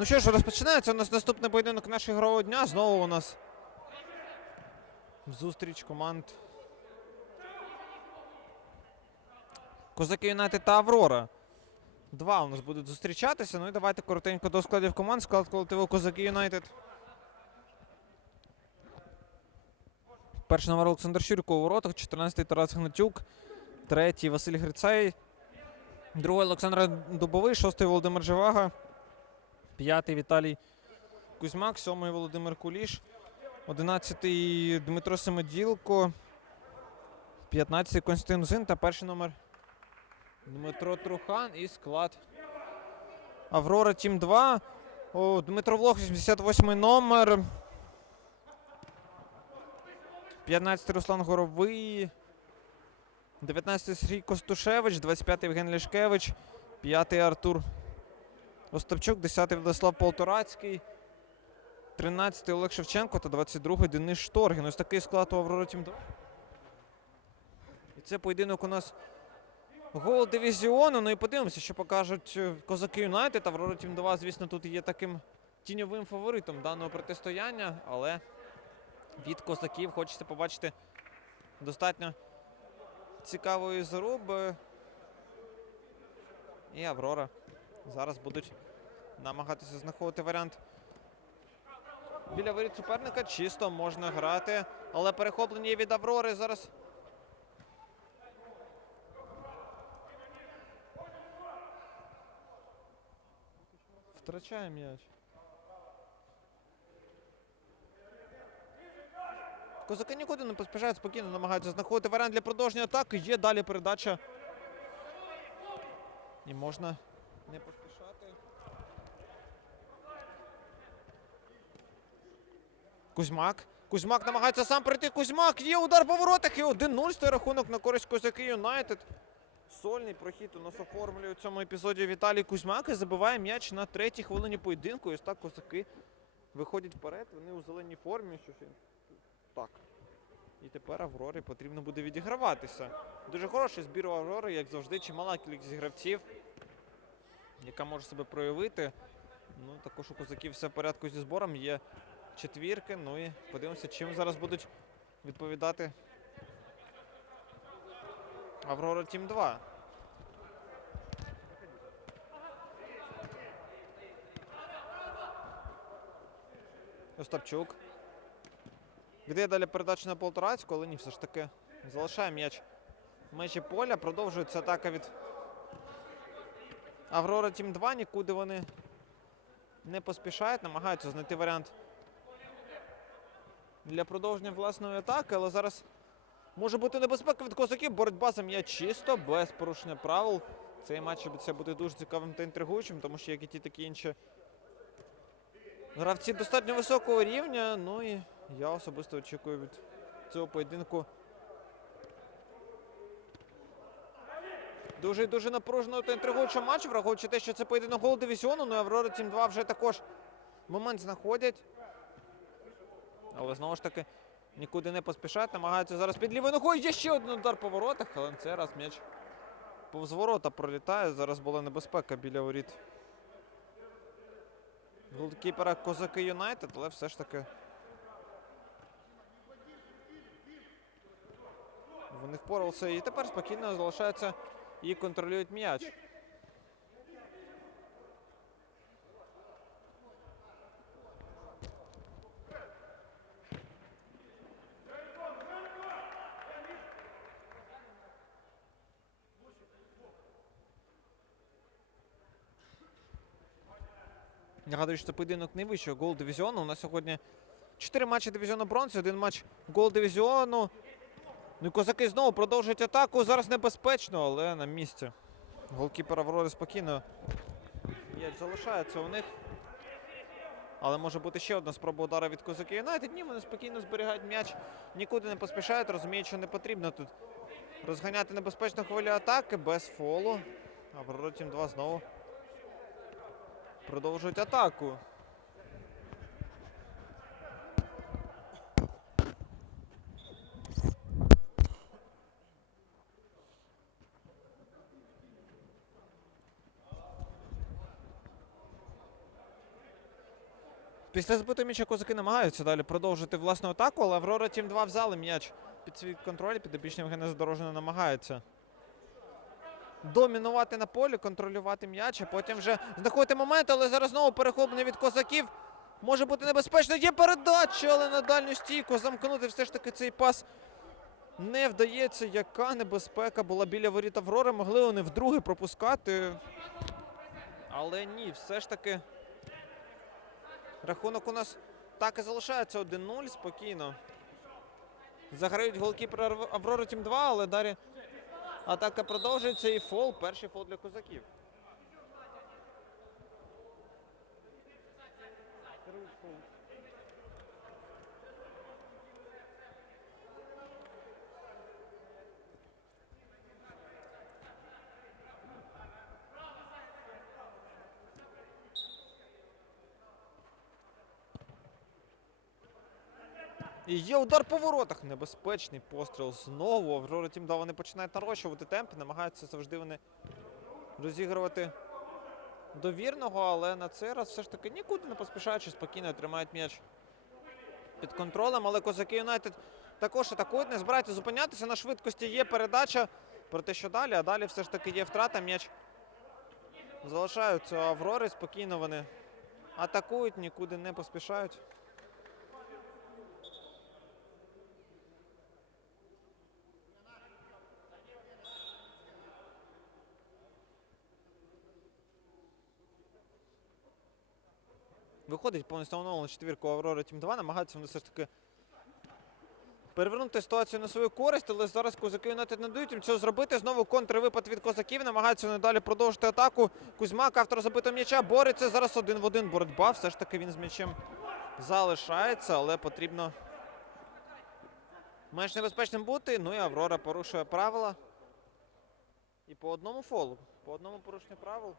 Ну що ж, розпочинається у нас наступний поєдинок нашого ігрового дня. Знову у нас зустріч команд. Козаки Юнайтед та Аврора. Два у нас будуть зустрічатися. Ну і давайте коротенько до складів команд. Склад колективу Козаки Юнайтед. Перший номер Олександр Щурко у воротах, 14-й Тарас Гнатюк, третій Василь Грицей, другий Олександр Дубовий, шостий Володимир Живага, п'ятий Віталій Кузьмак, сьомий Володимир Куліш, одинадцятий Дмитро Семеділко, п'ятнадцятий Константин Зин та перший номер Дмитро Трухан і склад Аврора Тім 2. О, Дмитро Влох, 88 номер. 15 Руслан Горовий. 19 Сергій Костушевич, 25 Євген Лішкевич, 5 Артур Остапчук, 10-й Владислав Полторацький, 13-й Олег Шевченко та 22-й Денис Шторгін. Ось такий склад у Аврора Тім 2. І це поєдинок у нас гол дивізіону. Ну і подивимося, що покажуть е, козаки Юнайтед. Аврора Тім 2, звісно, тут є таким тіньовим фаворитом даного протистояння, але від козаків хочеться побачити достатньо цікавої заруби. І Аврора зараз будуть намагатися знаходити варіант. Біля воріт суперника чисто можна грати, але перехоплення від Аврори зараз. Втрачає м'яч. Козаки нікуди не поспішають, спокійно намагаються знаходити варіант для продовження атаки. Є далі передача. І можна не поспішати. Кузьмак. Кузьмак намагається сам пройти. Кузьмак. Є удар по воротах і 1-0 стоїть рахунок на користь Козаки Юнайтед. Сольний прохід у нас оформлює у цьому епізоді Віталій Кузьмак і забиває м'яч на третій хвилині поєдинку. І ось так козаки виходять вперед. Вони у зеленій формі. Що він- так. І тепер Аврорі потрібно буде відіграватися. Дуже хороший збір Аврори, як завжди, чимала кількість гравців, яка може себе проявити. Ну, також у козаків все в порядку зі збором. Є четвірки. Ну і подивимося, чим зараз будуть відповідати Аврора Тім 2. Остапчук. Віддає далі передачу на Полторацьку, але ні, все ж таки залишає м'яч в межі поля. Продовжується атака від Аврора Тім 2. Нікуди вони не поспішають, намагаються знайти варіант для продовження власної атаки, але зараз може бути небезпека від козаків. Боротьба за м'яч чисто, без порушення правил. Цей матч обіцяє бути дуже цікавим та інтригуючим, тому що як і ті, такі інші гравці достатньо високого рівня. Ну і я особисто очікую від цього поєдинку. Дуже дуже напруженого та інтригуючого матчу, враховуючи те, що це поєдинок гол дивізіону, ну Аврора Тім 2 вже також момент знаходять. Але знову ж таки нікуди не поспішають, намагаються зараз під лівою ногою. Є ще один удар по воротах, але цей раз м'яч повз ворота пролітає. Зараз була небезпека біля воріт. Голкіпера Козаки Юнайтед, але все ж таки. Вони впоралися і тепер спокійно залишаються і контролюють м'яч. Нагадую, що це поєдинок найвищого гол дивізіону. У нас сьогодні 4 матчі дивізіону бронзи, один матч гол дивізіону. Ну і козаки знову продовжують атаку. Зараз небезпечно, але на місці. Голкіпер Аврори спокійно. М'яч залишається у них. Але може бути ще одна спроба удара від козаків Юнайтед. Ні, вони спокійно зберігають м'яч, нікуди не поспішають, розуміють, що не потрібно тут розганяти небезпечну хвилю атаки без фолу. Аврора Тім 2 знову продовжують атаку. Після збитого м'яча козаки намагаються далі продовжити власну атаку, але Аврора Тім 2 взяли м'яч під свій контроль, підопічний Євгена Задорожного намагається домінувати на полі, контролювати м'яч, а потім вже знаходити момент, але зараз знову перехоплення від козаків. Може бути небезпечно. Є передача, але на дальню стійку замкнути все ж таки цей пас не вдається. Яка небезпека була біля воріт Аврори. Могли вони вдруге пропускати. Але ні, все ж таки. Рахунок у нас так і залишається 1-0 спокійно. Заграють голки про Аврори Тім 2, але далі атака продовжується і фол. Перший фол для козаків. І є удар по воротах. Небезпечний постріл знову. Аврора Тім 2 вони починають нарощувати темп, намагаються завжди вони розігрувати довірного, але на цей раз все ж таки нікуди не поспішаючи, спокійно тримають м'яч під контролем. Але козаки Юнайтед також атакують, не збираються зупинятися. На швидкості є передача. Про те, що далі, а далі все ж таки є втрата. М'яч залишаються Аврори. Спокійно вони атакують, нікуди не поспішають. Виходить повністю оновлена четвірку Аврори Тім 2. Намагаються вони все ж таки перевернути ситуацію на свою користь, але зараз козаки Юнайтед не дають їм цього зробити. Знову контрвипад від козаків. Намагаються вони далі продовжити атаку. Кузьмак, автор забитого м'яча, бореться. Зараз один в один боротьба. Все ж таки він з м'ячем залишається, але потрібно менш небезпечним бути. Ну і Аврора порушує правила. І по одному фолу. По одному порушенню правил.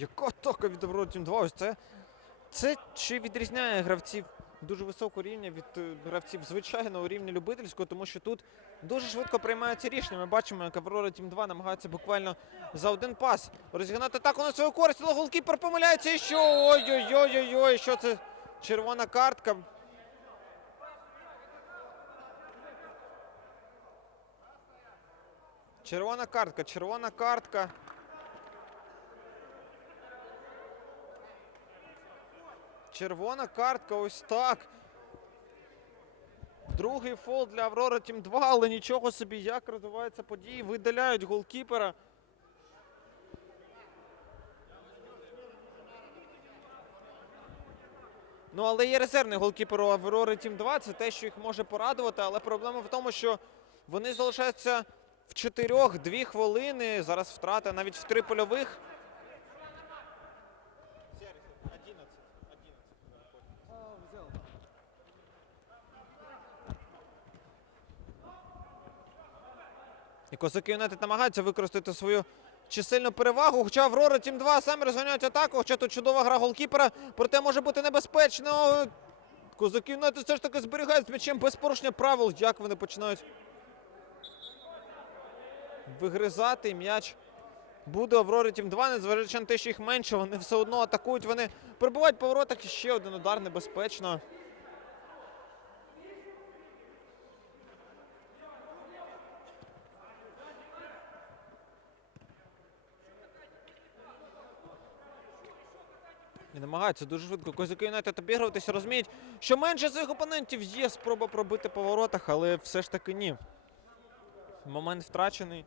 Яка атака від Тім 2? Ось це, це чи відрізняє гравців дуже високого рівня від е, гравців звичайного рівня любительського, тому що тут дуже швидко приймаються рішення. Ми бачимо, як Аврора Тім 2 намагається буквально за один пас розігнати атаку на свою користь, але голкіпер помиляється і що? Ой-ой-ой-ой-ой, що це? Червона картка. Червона картка, червона картка. Червона картка, ось так. Другий фол для Аврора Тім 2, але нічого собі, як розвиваються події. Видаляють голкіпера. Ну, але є резервний голкіпер у Аврори Тім 2, це те, що їх може порадувати, але проблема в тому, що вони залишаються в чотирьох, дві хвилини. Зараз втрата навіть в три польових. І козаки Юнайтед намагаються використати свою чисельну перевагу. Хоча Аврора Тім 2 самі розганяють атаку, хоча тут чудова гра голкіпера, проте може бути небезпечно. Козаки Юнайтед все ж таки зберігають з м'ячем без порушення правил. Як вони починають вигризати м'яч. Буде Аврори Тім 2, незважаючи на те, що їх менше, вони все одно атакують. Вони перебувають по воротах і ще один удар небезпечно. Намагаються дуже швидко козаки Юнайтед обігруватися, розуміють, що менше своїх опонентів є спроба пробити по воротах, але все ж таки ні. Момент втрачений.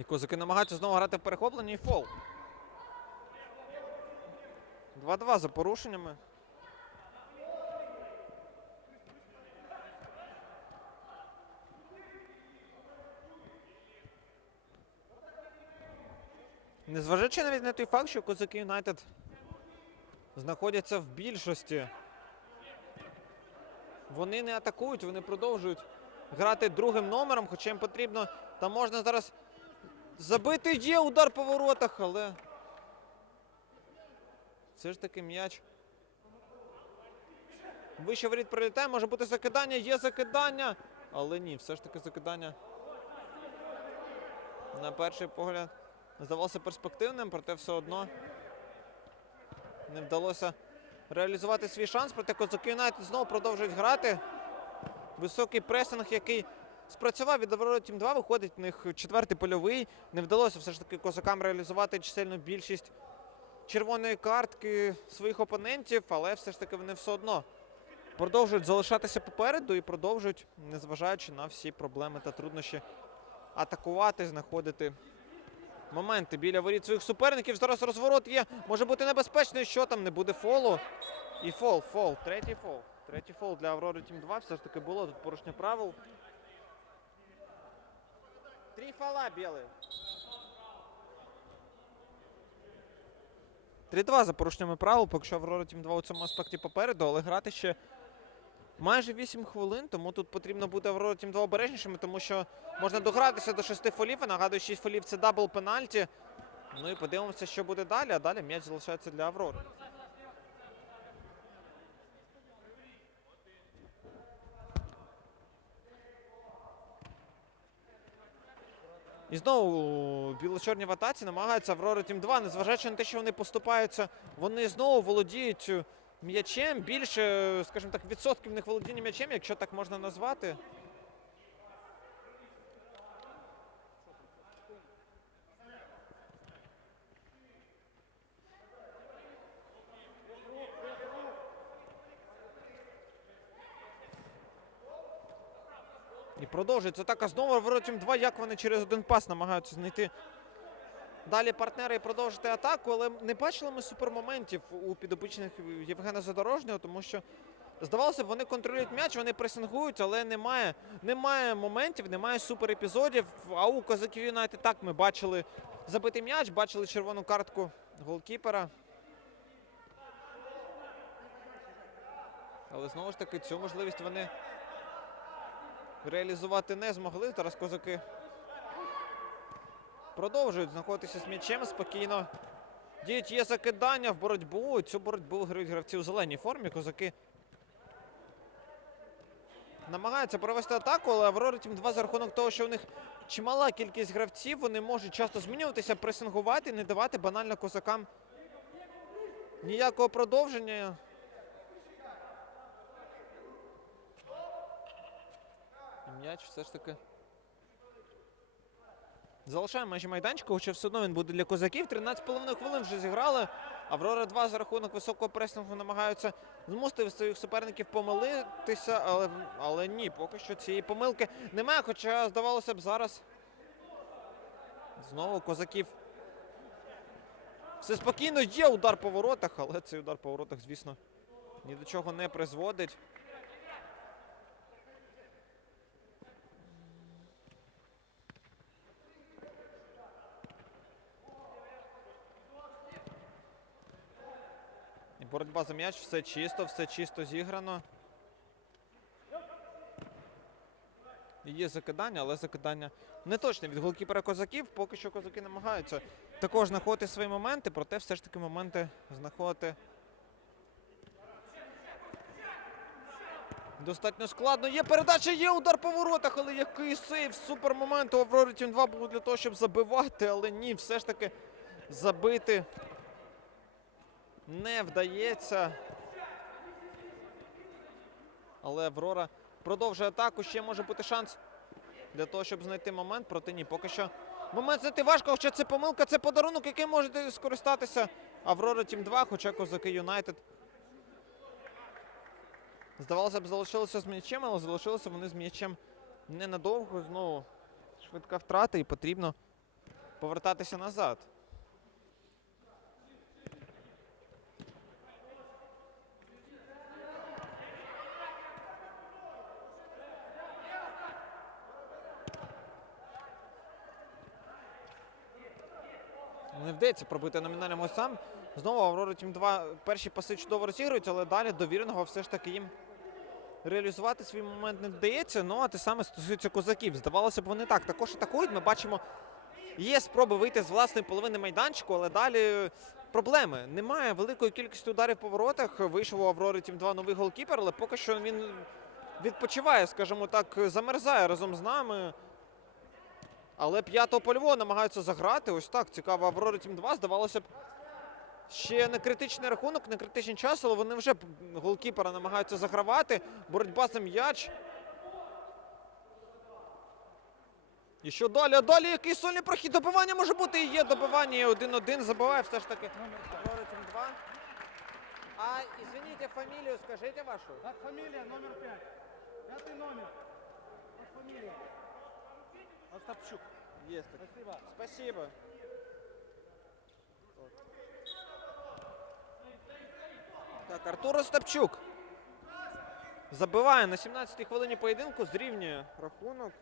І козаки намагаються знову грати в перехоплення і фол. 2-2 за порушеннями. Незважаючи навіть на той факт, що козаки Юнайтед знаходяться в більшості. Вони не атакують, вони продовжують грати другим номером, хоча їм потрібно. Там можна зараз забити. Є удар по воротах, але. Все ж таки м'яч. Вище воріт прилітає, може бути закидання, є закидання. Але ні, все ж таки закидання. На перший погляд здавалося перспективним, проте все одно не вдалося реалізувати свій шанс. Проте козаки Юнайтед знову продовжують грати. Високий пресинг, який спрацював від Аврори Тім 2, виходить в них четвертий польовий. Не вдалося все ж таки козакам реалізувати чисельну більшість червоної картки своїх опонентів, але все ж таки вони все одно продовжують залишатися попереду і продовжують, незважаючи на всі проблеми та труднощі, атакувати, знаходити моменти біля воріт своїх суперників. Зараз розворот є. Може бути небезпечний. Що там не буде фолу. І фол, фол, третій фол. Третій фол для Аврори Тім 2. Все ж таки було тут порушення правил. Три фола білий. 3-2 за порушеннями правил, поки що Аврора Тім 2 у цьому аспекті попереду, але грати ще майже 8 хвилин, тому тут потрібно бути Аврора Тім 2 обережнішими, тому що можна догратися до 6 фолів. Нагадую, 6 фолів це дабл пенальті. Ну і подивимося, що буде далі. А далі м'яч залишається для Аврори. І знову біло-чорні в атаці намагаються Аврора Тім 2, незважаючи на те, що вони поступаються, вони знову володіють м'ячем. Більше, скажімо так, відсотків них володіння м'ячем, якщо так можна назвати. І продовжується атака знову Аврора Тім 2. Як вони через один пас намагаються знайти далі партнера і продовжити атаку, але не бачили ми супермоментів у підопічних Євгена Задорожнього, тому що здавалося б, вони контролюють м'яч, вони пресингують, але немає, немає моментів, немає суперепізодів. А у козаків Юнайтед так ми бачили забитий м'яч, бачили червону картку голкіпера. Але знову ж таки цю можливість вони реалізувати не змогли. Зараз козаки продовжують знаходитися з м'ячем спокійно. Діють є закидання в боротьбу. Цю боротьбу грають гравці у зеленій формі. Козаки намагаються провести атаку, але Аврора Тім 2 за рахунок того, що у них чимала кількість гравців, вони можуть часто змінюватися, пресингувати, не давати банально козакам ніякого продовження. М'яч все ж таки. Залишаємо межі майданчика, хоча все одно він буде для козаків. 13,5 хвилин вже зіграли. Аврора 2 за рахунок високого пресингу намагаються змусити своїх суперників помилитися, але, але ні, поки що цієї помилки немає. Хоча, здавалося б, зараз знову козаків. Все спокійно є удар по воротах, але цей удар по воротах, звісно, ні до чого не призводить. Боротьба за м'яч, все чисто, все чисто зіграно. Є закидання, але закидання не точне від голкіпера козаків. Поки що козаки намагаються також знаходити свої моменти, проте все ж таки моменти знаходити достатньо складно. Є передача, є удар по воротах, але який сейв. Супер момент у Аврори Тім 2 був для того, щоб забивати, але ні, все ж таки забити не вдається. Але Аврора продовжує атаку. Ще може бути шанс для того, щоб знайти момент. Проте ні, поки що момент знайти важко, хоча це помилка, це подарунок, який може скористатися Аврора Тім 2, хоча козаки Юнайтед. Здавалося б, залишилися з м'ячем, але залишилися вони з м'ячем ненадовго. Знову швидка втрата і потрібно повертатися назад. Не вдається пробити номінальним гостям. Знову Аврора Тім 2 перші паси чудово розігрують, але далі довіреного все ж таки їм реалізувати свій момент не вдається. Ну а те саме стосується козаків. Здавалося б, вони так також атакують. Ми бачимо, є спроби вийти з власної половини майданчику, але далі проблеми. Немає великої кількості ударів по воротах. Вийшов у Аврори Тім 2 новий голкіпер, але поки що він відпочиває, скажімо так, замерзає разом з нами. Але п'ятого польового намагаються заграти. Ось так цікаво. Аврора Тім 2. Здавалося б, ще не критичний рахунок, не критичний час, але вони вже голкіпера намагаються загравати. Боротьба за м'яч. І що далі? А далі який сольний прохід? Добивання може бути і є добивання. І 1-1 забиває все ж таки. Аврора Тім 2. А, извините, фамилию скажите вашу. Как фамилия номер пять? Пятый номер. Как фамилия? Остапчук. Есть. Спасибо. Спасибо. Так, Артур Остапчук. Забиває на 17-й хвилині поєдинку, зрівнює рахунок.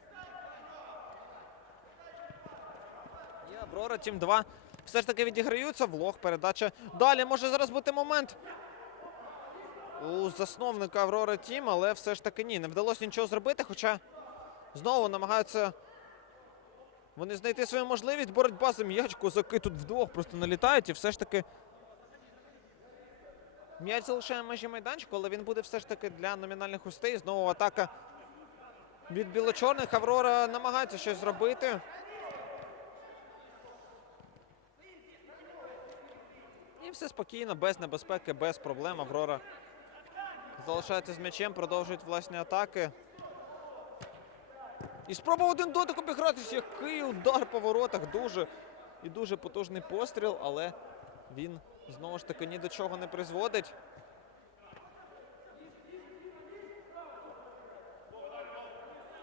І Аврора Тім 2 все ж таки відіграються. Влог, передача. Далі може зараз бути момент у засновника Аврора Тім, але все ж таки ні. Не вдалося нічого зробити, хоча знову намагаються вони знайти свою можливість. Боротьба за м'яч. Козаки тут вдвох просто налітають і все ж таки. М'яч залишає межі майданчику, але він буде все ж таки для номінальних гостей. Знову атака від білочорних. Аврора намагається щось зробити. І все спокійно, без небезпеки, без проблем. Аврора залишається з м'ячем, продовжують власні атаки. І спробував один дотик обігратися. Який удар по воротах. Дуже і дуже потужний постріл, але він знову ж таки ні до чого не призводить.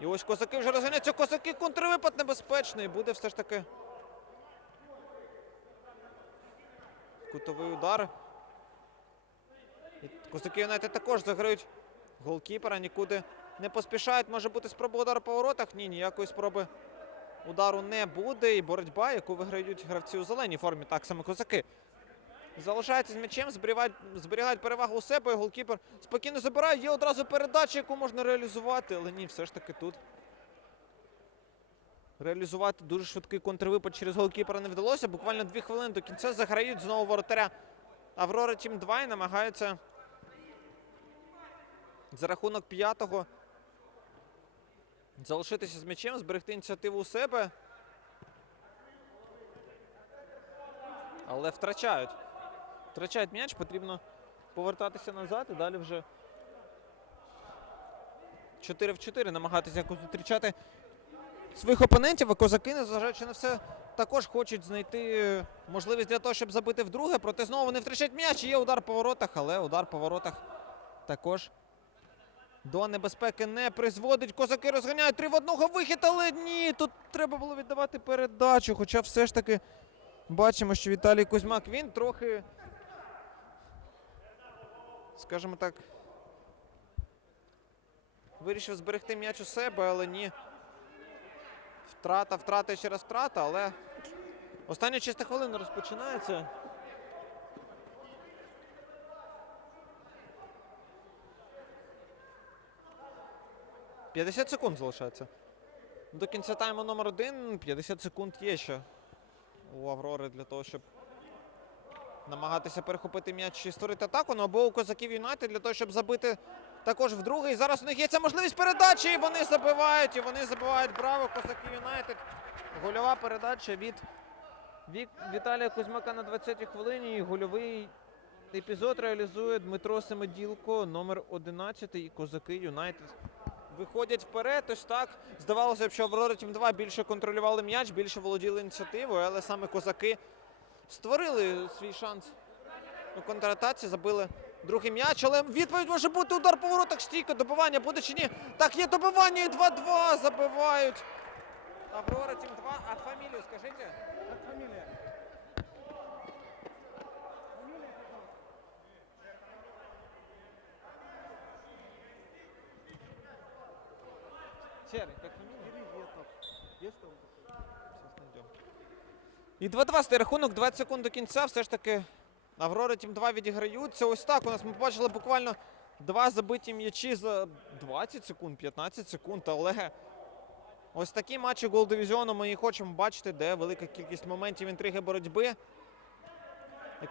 І ось козаки вже розганяються. Козаки контрвипад небезпечний. Буде все ж таки. Кутовий удар. І козаки Юнайтед також заграють голкіпера, нікуди не поспішають. Може бути спроба удару по воротах. Ні, ніякої спроби удару не буде. І боротьба, яку виграють гравці у зеленій формі, так само козаки. Залишаються з м'ячем, зберігають, зберігають перевагу у себе. і Голкіпер спокійно забирає. Є одразу передача, яку можна реалізувати. Але ні, все ж таки тут. Реалізувати дуже швидкий контрвипад через голкіпера не вдалося. Буквально дві хвилини до кінця заграють знову воротаря Аврора Тім 2 і намагаються за рахунок п'ятого залишитися з м'ячем, зберегти ініціативу у себе. Але втрачають. Втрачають м'яч, потрібно повертатися назад і далі вже 4 в 4 намагатися якось зустрічати своїх опонентів. А козаки, незважаючи на все, також хочуть знайти можливість для того, щоб забити вдруге. Проте знову вони втрачають м'яч. Є удар по воротах, але удар по воротах також до небезпеки не призводить. Козаки розганяють три в одного вихід, але ні. Тут треба було віддавати передачу. Хоча все ж таки бачимо, що Віталій Кузьмак він трохи, скажімо так, вирішив зберегти м'яч у себе, але ні. Втрата, втрата і ще раз втрата, але остання чиста хвилина розпочинається. «50 секунд залишається. До кінця тайму номер один 50 секунд є ще у Аврори для того, щоб намагатися перехопити м'яч і створити атаку. Ну або у козаків Юнайтед для того, щоб забити також вдруге. І зараз у них є ця можливість передачі. І вони забивають, і вони забивають. Браво, козаки Юнайтед. Гольова передача від Вік... Віталія Кузьмака на 20-й хвилині. І гольовий епізод реалізує Дмитро Семеділко, номер 11 і козаки Юнайтед. Виходять вперед, ось так. Здавалося б, що Аврора Тім 2 більше контролювали м'яч, більше володіли ініціативою, але саме козаки створили свій шанс у контратаці, забили другий м'яч, але відповідь може бути удар по воротах, стійка, добивання буде чи ні. Так, є добивання і 2-2 забивають. Аврора Тім 2, а фамілію скажіть? Как Серый, як фамілія? Переветов. Есть там? Щас знайдемо. І 2-2 стає рахунок, 20 секунд до кінця. Все ж таки Аврора Тім 2 відіграються. Ось так у нас ми побачили буквально Два забиті м'ячі за 20 секунд, 15 секунд, але ось такі матчі гол дивізіону ми і хочемо бачити, де велика кількість моментів інтриги боротьби.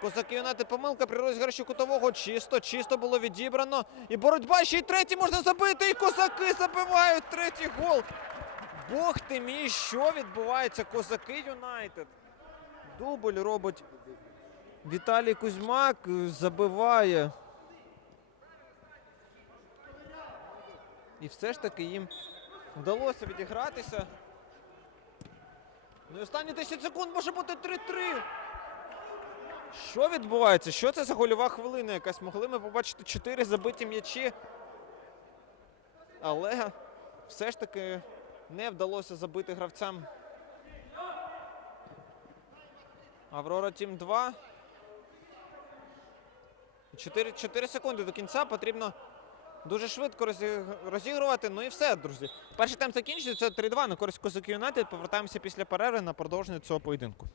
Козаки Юнайтед помилка при розіграші кутового чисто, чисто було відібрано. І боротьба ще й третій можна забити. І козаки забивають третій гол. Бог ти мій, що відбувається? Козаки Юнайтед. Дубль робить Віталій Кузьмак, забиває. І все ж таки їм вдалося відігратися. Ну і останні 10 секунд може бути 3-3. Що відбувається? Що це за гольова хвилина якась? Могли ми побачити 4 забиті м'ячі. Але все ж таки не вдалося забити гравцям. Аврора Тім 2. 4, 4 секунди до кінця потрібно дуже швидко розігрувати. Ну і все, друзі. Перший тайм закінчується 3-2 на користь Козаки Юнайтед. Повертаємося після перерви на продовження цього поєдинку.